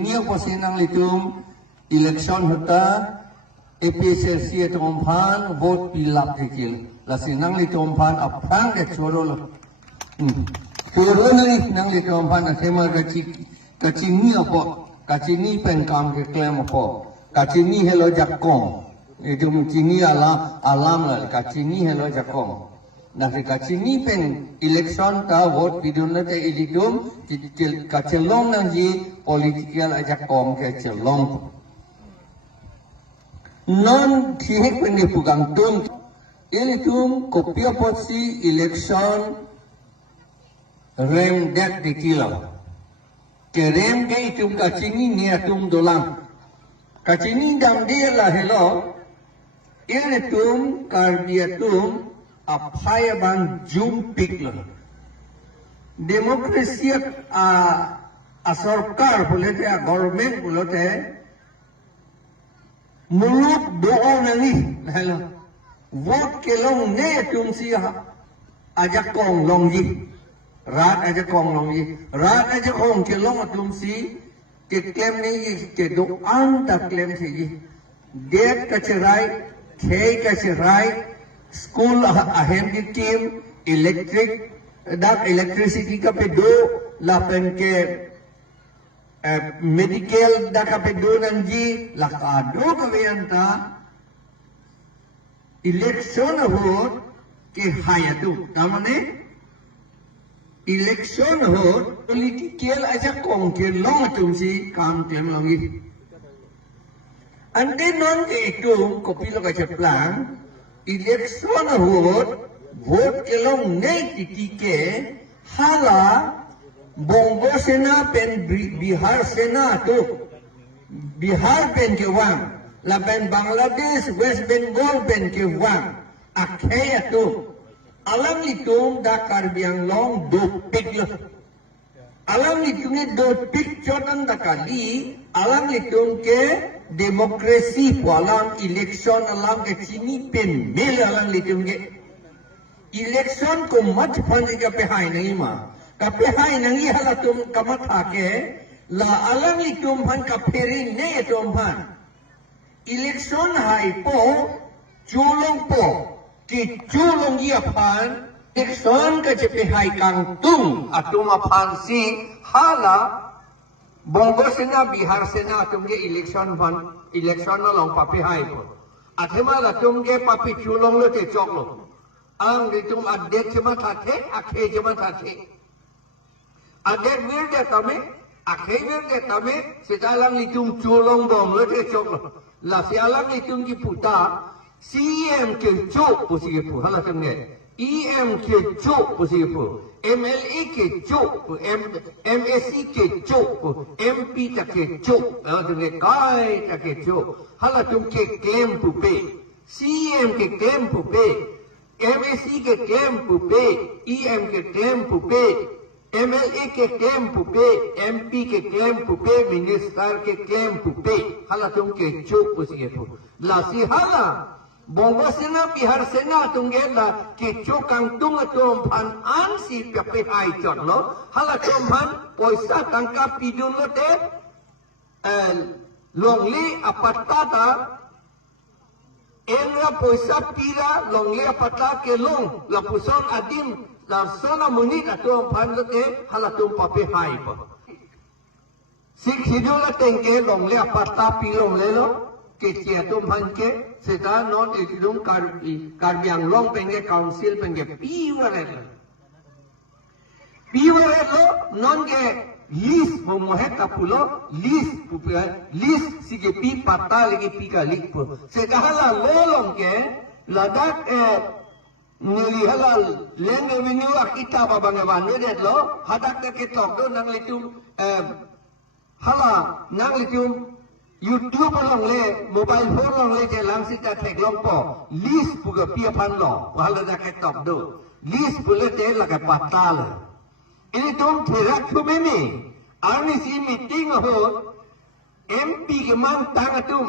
Niya po sinang litum election hota APSLC atong vote pilap kikil. La sinang litum pan apang ke choro lo. Choro ni nang litum pan akema kacini apo kacini penkam ke claim apo kacini hello jakong. Itu cini alam la kacini hello jakong. Nak kacini pen election ta vote bidun te elitum kacelong nang ji political aja kom ke celong non thihek pen ni pugang tum elitum kopia posi election rem dek dikilo ke rem ke itum kacini ni atum dolang kacini dam dia la hello elitum karbiatum apaya ban jumpik lo demokrasi a sarkar bolete a government bolete mulut doa nani hello vote ke long ne tum si ajak kong long ji rat ajak kong long ji rat ajak kong ke long tum si ke claim ne ke do an ta claim si ji det kacherai khei kacherai school ahem di team electric dak electricity ka pe do la pen ke medical dak ka pe do nanji la ka do ka vianta election ho ke hayatu tamane election ho political aja kong ke long tum si kam tem longi ante non ke itu kopi lo ka plan election vote ke long nei titike hala bongo sena pen Bihar sena tu Bihar pen ke wang la pen Bangladesh West Bengal pen ke wang akhaya tu alam litum da karbiang long do pik lo alam litum ni do pik chotan da kali alam litum ke demokrasi alam election alam ke sini pen mil alam litum ke election ko mat phani ka pe hai nahi ma ka pe hai nahi hala tum kamat hake la alam litum phan ka pheri ne tum phan election hai po chulong po ki chulong ya phan election ka che pe hai kang tum atum phan si hala Bongo sena Bihar sena tumge election van election no long papi hai po athema la tumge papi chulong lo te chok lo ang ritum adet chema thathe akhe chema thathe adet wir de tame akhe wir de tame setalang litum chulong bom lo te chok lo la sialang litum ki puta CM ke chok pusi ke pu hala tumge EM ke chok pusi ke pu MLA ke chok, MSC ke chok, MP tak ke chok, dengan kai tak ke chok. Hala tum ke claim to pay, CM ke claim to pay, MSC ke claim to pay, EM ke claim to pay, MLA ke claim to pay, MP ke claim to pay, Minister ke claim to pay. Hala tum ke chok pusi itu. Lasi hala. Bongo sena Bihar sena tunggela ke chokang tung atom pan ansi pe hai chot lo hala tom pan poisa tangka pidun lo te longli apatata enra poisa pira longli apata ke long la puson adim la sona munit atom pan lo te hala tom pe hai pa sik hidola tengke longli apata pilong le lo ke tia tom pan ke seta non idum karbiang long penge council penge piwaret lo non ke list momoheta pulo list sige pi pata lagi pi ka likpo seta hala lolong ke ladak nili hala len revenue akita babangawan wedet lo hadak ke tok do nang litum hala nang litum YouTube long le mobile phone long le je lang sita tek long po list puga pia pan lo wala da ke top do list pule te la ka patal ini tom therak tu meme army si meeting ho MP ke man tang atum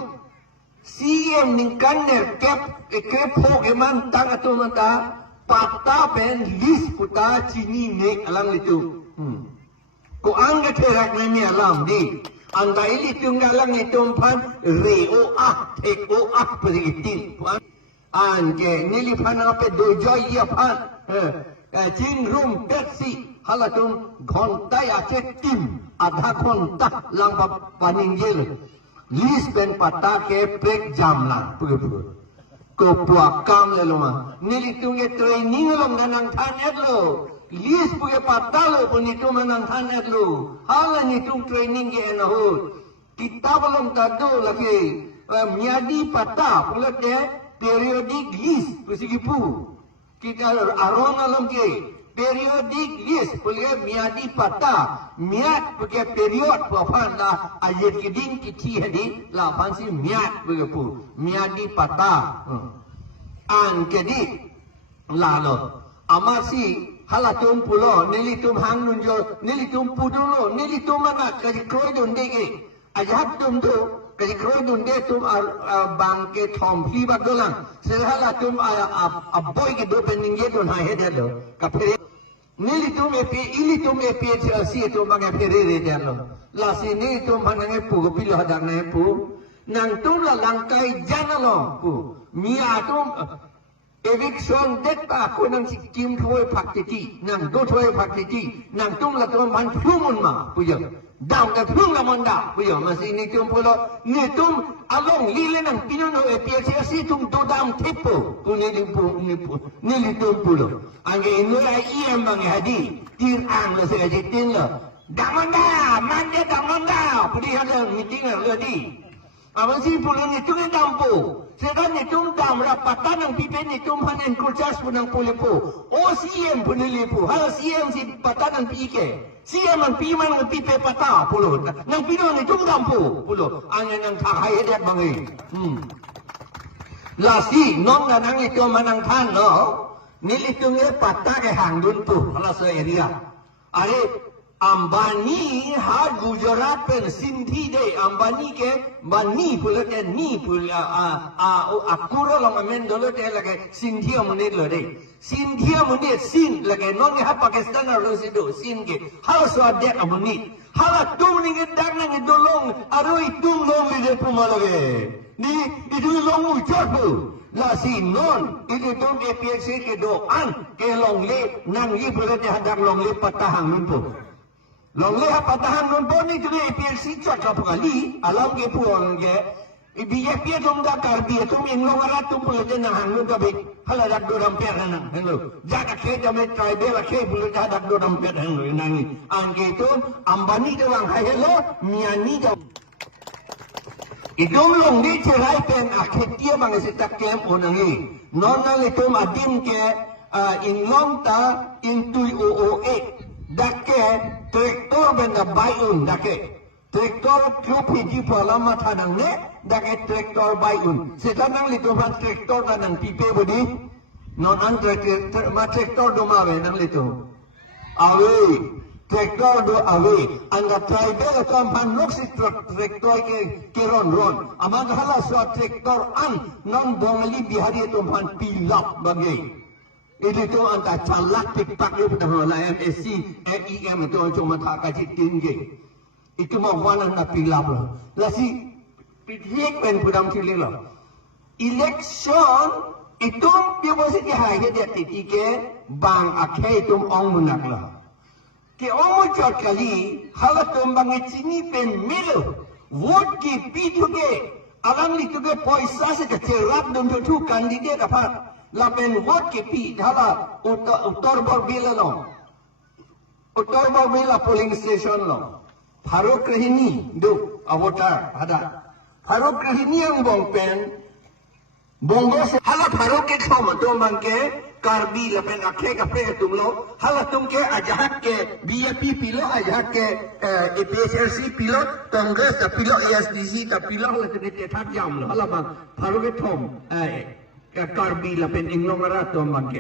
CM ningkan ne kep ho ke man tang atum ta pata pen list puta chini ne alang itu ko ang terak na ni alam di anda ili tunggalang itong pan reo teko peritin an ke nilipan apa dojoy ya pan chin room taxi halatung ghonta ya tim adha ghonta lang paninggil lis pen pata ke break jam lang pur ko puakam le loma nilitung e training long nanang than etlo lis puge patalo punitu manang than etlo hala nitung training ge enahut kita belum tado lagi miadi pata pulate periodic list pusigipu kita arong alam ke periodic list pulge miadi pata miat puge period papan la ayat keding kiti hadi la pansi miat pugepu miadi pata an kedi lalo amasi halatum pulo nilitum hang nunjo nilitum pudulo nilitum mana kaji kroi dundege ajak tum tu kaji kroi dunde tum bangke thom hi bagolang selhalatum aboy ke do peningge don ha hedelo kapere nilitum epi ilitum epi si tu bangke perere delo la sini tum hanange pu pilo hadang ne pu nang tum la langkai janalo pu mia tum eviction detta ko nang sikim thoi phakti nang do thoi phakti nang tum la tum man phumun ma puyo dam ka phung la monda puyo masi ni tum pulo ni tum along lile nang pinono si tum do dam tipo punya ni tum pulo ange inula iem bang hadi tir ang la se tin la damanda mande damanda pudi hada meeting la di Abang pulang itu ni dampu. Sekarang itu dam rapatan yang pipen itu panen kurcas punang pulipu. Oh CM punilipu. Hal CM si patanan pike. CM ang piman ng pipe pata pulo. Nang pinon itu dampu pulo. Ang nang tahay dia bangi. Lasi non nang itu manang tan lo. Nilitung ni pata ke hangdun tu. Kalau sa area. Are Ambani ha Gujarat pen Sindhi de Ambani ke bani pula ke ni pula akura long amen dolo te lage Sindhi amune lo de Sindhi amune sin lage non ha Pakistan lo sido sin ke ha so de amuni hala tum ni ke dag nang dolong aro itung lo me de pumalage ni itu long ucapu la si non itu tum APC ke do an ke long le nang yi pula te hadak long le patahang mimpu long leha patahan non boni tu APLC cakap kali alam ke puang ke biya pia tum da karbi tum in long ara tum pula jena hanu ka be hala dak do ram pia nang hello jaka ke jame try be la ke pula dak do ram pia hello nangi angke tu ambani tu lang hello miani da idong long ni cerai pen akhetia bang sitak kem onangi non na letum adin ke in long ta in tui oo dake traktor benda bayun dake traktor klupi di palama tanang ne dake traktor bayun sekarang litu man traktor tanang pipe bodi non an traktor do mawe nang litu awe traktor do awe anga tribal kampan noksi traktor ke ron amang hala so traktor an non bongali bihari to man pilap bagai itu tu anta calak tikpak itu dah lah MSC, MEM itu cuma tak kaji tinggi. Itu mau mana nak pilap lah. Lasi pilih pen pudam pilih lah. Election itu dia mesti dihai dia titik bang akhir itu orang menak lah. Ke orang jauh kali halat bang cini pen milu vote ki pitu ke alam itu ke poisa sekecil rap dan tu kandidat apa. Lapen vote ke pi hala uttar Borbila lo uttar Borbila polling station lo Faruk Rahini do voter ada Faruk Rahini yang bongpen bongo hala Faruk ke sama tu mangke karbi lapen akhe kape tumlo hala tumke ajak ke BJP pilo ajak ke APSRC pilo Congress ta pilo ASDC ta pilo le te thak jam lo hala bang Faruk ke thom karbi lapen inglong arato mangke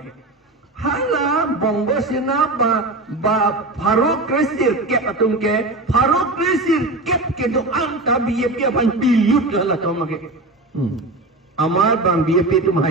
hala bongo sina ba Faruk Resir ke atum ke Faruk Resir ke do anta BJP pan pilut hala to mangke amar bang BJP tu mahai